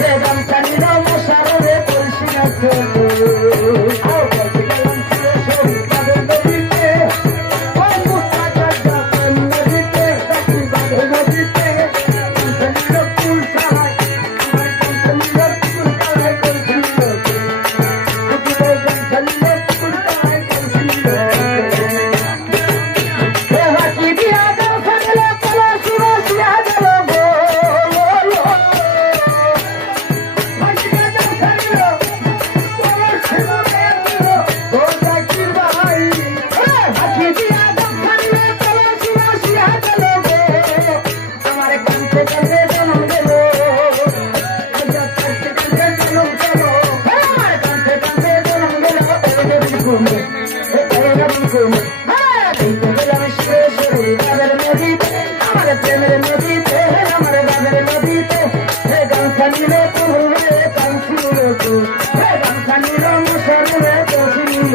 রে গামছা কাঞ্চি নিল